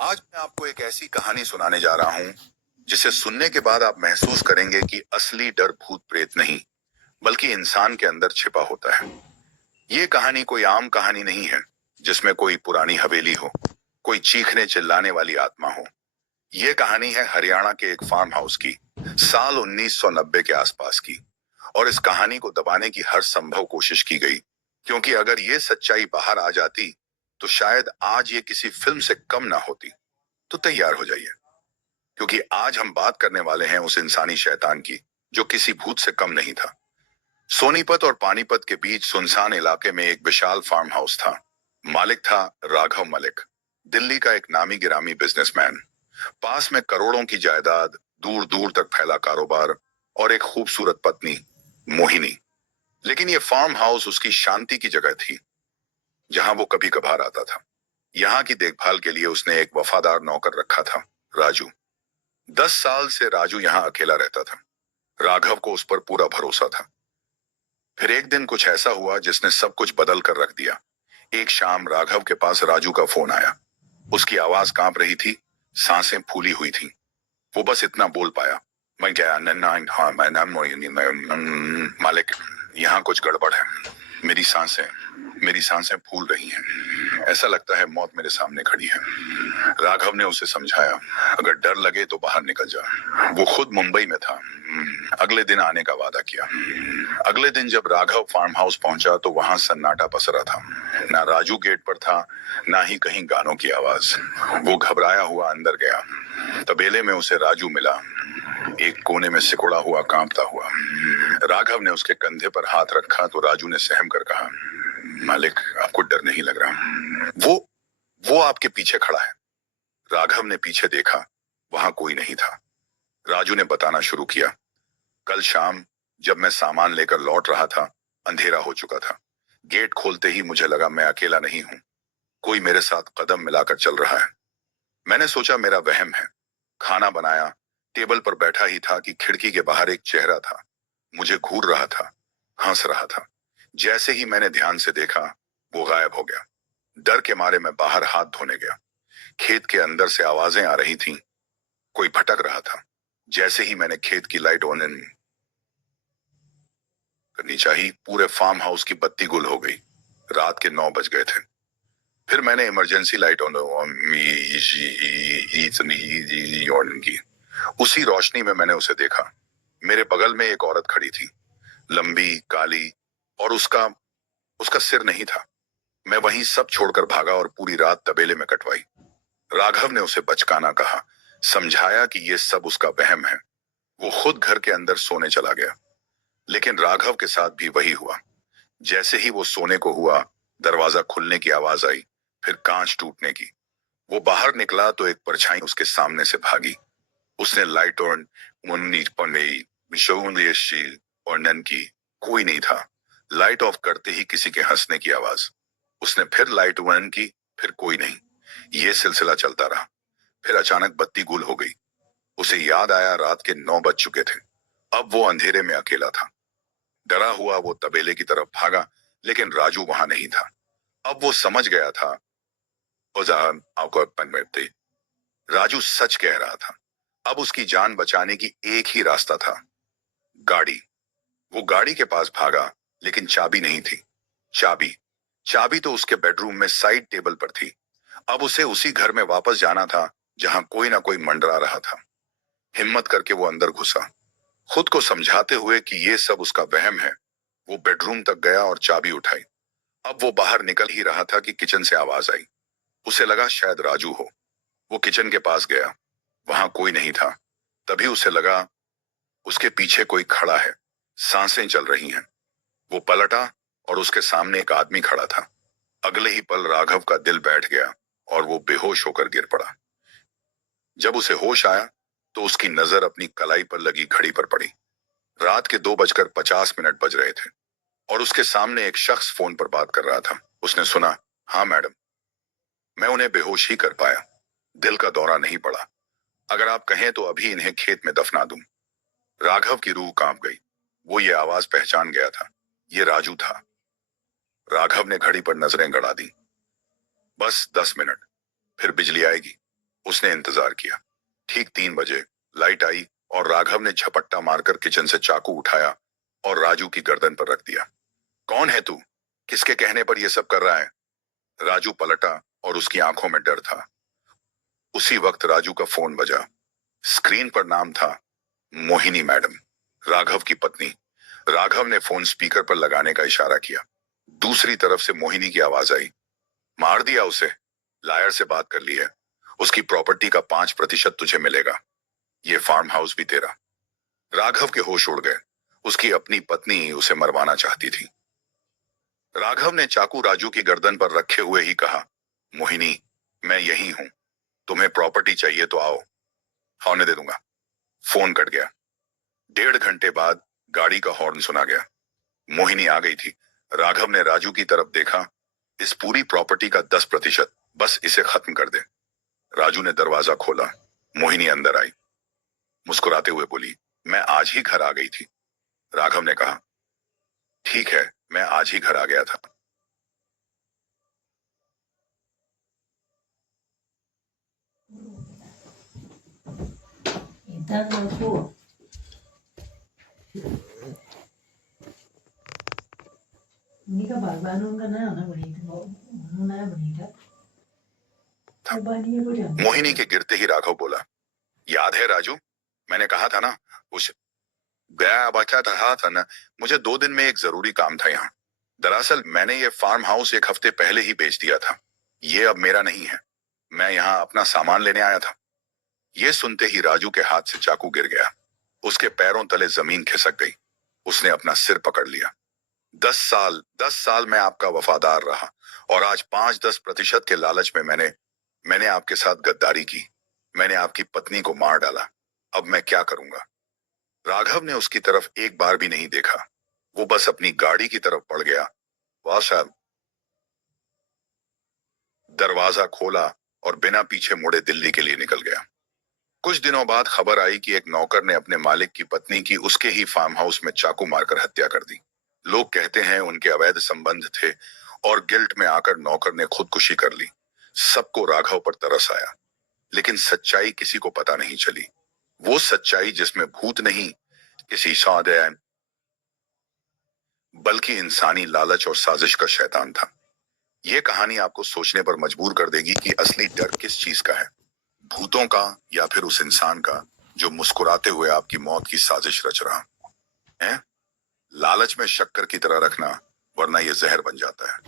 आज मैं आपको एक ऐसी कहानी सुनाने जा रहा हूं जिसे सुनने के बाद आप महसूस करेंगे कि असली डर भूत प्रेत नहीं बल्कि इंसान के अंदर छिपा होता है। ये कहानी कोई आम कहानी नहीं है जिसमें कोई पुरानी हवेली हो, कोई चीखने चिल्लाने वाली आत्मा हो। ये कहानी है हरियाणा के एक फार्म हाउस की, साल 1990 के आसपास की। और इस कहानी को दबाने की हर संभव कोशिश की गई, क्योंकि अगर ये सच्चाई बाहर आ जाती तो शायद आज ये किसी फिल्म से कम ना होती। तो तैयार हो जाइए, क्योंकि आज हम बात करने वाले हैं उस इंसानी शैतान की जो किसी भूत से कम नहीं था। सोनीपत और पानीपत के बीच सुनसान इलाके में एक विशाल फार्म हाउस था। मालिक था राघव मलिक, दिल्ली का एक नामी गिरामी बिजनेसमैन। पास में करोड़ों की जायदाद, दूर दूर तक फैला कारोबार और एक खूबसूरत पत्नी, मोहिनी। लेकिन ये फार्म हाउस उसकी शांति की जगह थी, जहां वो कभी कभार आता था। यहाँ की देखभाल के लिए उसने एक वफादार नौकर रखा था, राजू। 10 साल से राजू यहाँ अकेला रहता था। राघव को उस पर पूरा भरोसा था। फिर एक दिन कुछ ऐसा हुआ जिसने सब कुछ बदल कर रख दिया। एक शाम राघव के पास राजू का फोन आया। उसकी आवाज कांप रही थी, सांसें फूली हुई थी। वो बस इतना बोल पाया, मैं क्या हाँ मैं नाम मालिक, यहाँ कुछ गड़बड़ है। मेरी सांसें फूल रही हैं। ऐसा लगता है मौत मेरे सामने खड़ी है। राघव ने उसे समझाया, अगर डर लगे तो बाहर निकल जा। वो खुद मुंबई में था। अगले दिन आने का वादा किया। अगले दिन जब राघव फार्म हाउस पहुंचा तो वहां सन्नाटा पसरा था। ना राजू गेट पर था, ना ही कहीं गानों की आवाज। वो घबराया हुआ अंदर गया। तबेले में उसे राजू मिला, एक कोने में सिकुड़ा हुआ, कांपता हुआ। राघव ने उसके कंधे पर हाथ रखा तो राजू ने सहम कर कहा, मालिक आपको डर नहीं लग रहा? वो आपके पीछे खड़ा है। राघव ने पीछे देखा, वहां कोई नहीं था। राजू ने बताना शुरू किया, कल शाम जब मैं सामान लेकर लौट रहा था, अंधेरा हो चुका था। गेट खोलते ही मुझे लगा मैं अकेला नहीं हूं, कोई मेरे साथ कदम मिलाकर चल रहा है। मैंने सोचा मेरा वहम है। खाना बनाया, टेबल पर बैठा ही था कि खिड़की के बाहर एक चेहरा था। मुझे घूर रहा था, हंस रहा था। जैसे ही मैंने ध्यान से देखा, वो गायब हो गया। डर के मारे मैं बाहर हाथ धोने गया। खेत के अंदर से आवाजें आ रही थीं, कोई भटक रहा था। जैसे ही मैंने खेत की लाइट ऑन करनी चाहिए, पूरे फार्म हाउस की बत्ती गुल हो गई। रात के 9 बज गए थे। फिर मैंने इमरजेंसी लाइट ऑन की। उसी रोशनी में मैंने उसे देखा। मेरे बगल में एक औरत खड़ी थी, लंबी, काली, और उसका उसका सिर नहीं था। मैं वहीं सब छोड़कर भागा और पूरी रात तबेले में कटवाई। राघव ने उसे बचकाना कहा, समझाया कि ये सब उसका वहम है। वो खुद घर के अंदर सोने चला गया। लेकिन राघव के साथ भी वही हुआ। जैसे ही वो सोने को हुआ, दरवाजा खुलने की आवाज आई, फिर कांच टूटने की। वो बाहर निकला तो एक परछाई उसके सामने से भागी। उसने लाइट और और नन की। कोई नहीं था। लाइट ऑफ करते ही किसी के हंसने की आवाज। उसने फिर लाइट वन की, फिर कोई नहीं। ये सिलसिला चलता रहा। फिर अचानक बत्ती गुल हो गई। उसे याद आया रात के 9 बज चुके थे। अब वो अंधेरे में अकेला था। डरा हुआ वो तबेले की तरफ भागा, लेकिन राजू वहां नहीं था। अब वो समझ गया था, राजू सच कह रहा था। अब उसकी जान बचाने की एक ही रास्ता था, गाड़ी। वो गाड़ी के पास भागा, लेकिन चाबी नहीं थी। चाबी चाबी तो उसके बेडरूम में साइड टेबल पर थी। अब उसे उसी घर में वापस जाना था जहां कोई ना कोई मंडरा रहा था। हिम्मत करके वो अंदर घुसा, खुद को समझाते हुए कि ये सब उसका वहम है। वो बेडरूम तक गया और चाबी उठाई। अब वो बाहर निकल ही रहा था कि किचन से आवाज आई। उसे लगा शायद राजू हो। वो किचन के पास गया, वहां कोई नहीं था। तभी उसे लगा उसके पीछे कोई खड़ा है, सांसें चल रही हैं। वो पलटा और उसके सामने एक आदमी खड़ा था। अगले ही पल राघव का दिल बैठ गया और वो बेहोश होकर गिर पड़ा। जब उसे होश आया तो उसकी नजर अपनी कलाई पर लगी घड़ी पर पड़ी। रात के 2:50 बज रहे थे और उसके सामने एक शख्स फोन पर बात कर रहा था। उसने सुना, हाँ मैडम, मैं उन्हें बेहोश ही कर पाया, दिल का दौरा नहीं पड़ा। अगर आप कहें तो अभी इन्हें खेत में दफना दूं। राघव की रूह कांप गई। वो ये आवाज पहचान गया था। ये राजू था। राघव ने घड़ी पर नजरें गड़ा दी। बस 10 मिनट, फिर बिजली आएगी। उसने इंतजार किया। ठीक 3 बजे लाइट आई और राघव ने झपट्टा मारकर किचन से चाकू उठाया और राजू की गर्दन पर रख दिया। कौन है तू? किसके कहने पर यह सब कर रहा है? राजू पलटा और उसकी आंखों में डर था। उसी वक्त राजू का फोन बजा। स्क्रीन पर नाम था मोहिनी मैडम, राघव की पत्नी। राघव ने फोन स्पीकर पर लगाने का इशारा किया। दूसरी तरफ से मोहिनी की आवाज आई। मार दिया उसे, लायर से बात कर ली है, उसकी प्रॉपर्टी का 5% तुझे मिलेगा, ये फार्म हाउस भी तेरा। राघव के होश उड़ गए। उसकी अपनी पत्नी उसे मरवाना चाहती थी। राघव ने चाकू राजू की गर्दन पर रखे हुए ही कहा, मोहिनी, मैं यही हूं, तुम्हें प्रॉपर्टी चाहिए तो आओ, होने दे दूंगा। फोन कट गया। 1.5 घंटे बाद गाड़ी का हॉर्न सुना गया। मोहिनी आ गई थी। राघव ने राजू की तरफ देखा। इस पूरी प्रॉपर्टी का 10%, बस इसे खत्म कर दे। राजू ने दरवाजा खोला। मोहिनी अंदर आई। मुस्कुराते हुए बोली, मैं आज ही घर आ गई थी। राघव ने कहा, ठीक है, मैं आज ही घर आ गया था। Nika barbanon ka na bonita mo na bonita. Bani को जानती मोहिनी के गिरते ही राघव बोला, याद है राजू, मैंने कहा था ना, उस गया बचा रहा था ना, मुझे 2 दिन में एक जरूरी काम था यहाँ। दरअसल मैंने ये फार्म हाउस 1 हफ्ते पहले ही बेच दिया था। ये अब मेरा नहीं है। मैं यहाँ अपना सामान लेने आया था। ये सुनते ही राजू के हाथ से चाकू गिर गया। उसके पैरों तले जमीन खिसक गई। उसने अपना सिर पकड़ लिया। 10 साल मैं आपका वफादार रहा और आज 5-10% के लालच में मैंने आपके साथ गद्दारी की। मैंने आपकी पत्नी को मार डाला। अब मैं क्या करूंगा? राघव ने उसकी तरफ एक बार भी नहीं देखा। वो बस अपनी गाड़ी की तरफ बढ़ गया। वाह साहब। दरवाजा खोला और बिना पीछे मुड़े दिल्ली के लिए निकल गया। कुछ दिनों बाद खबर आई कि एक नौकर ने अपने मालिक की पत्नी की उसके ही फार्म हाउस में चाकू मारकर हत्या कर दी। लोग कहते हैं उनके अवैध संबंध थे और गिल्ट में आकर नौकर ने खुदकुशी कर ली। सबको राघव पर तरस आया, लेकिन सच्चाई किसी को पता नहीं चली। वो सच्चाई जिसमें भूत नहीं, किसी सौदे बल्कि इंसानी लालच और साजिश का शैतान था। यह कहानी आपको सोचने पर मजबूर कर देगी कि असली डर किस चीज का है, भूतों का या फिर उस इंसान का जो मुस्कुराते हुए आपकी मौत की साजिश रच रहा है। लालच में शक्कर की तरह रखना, वरना यह जहर बन जाता है।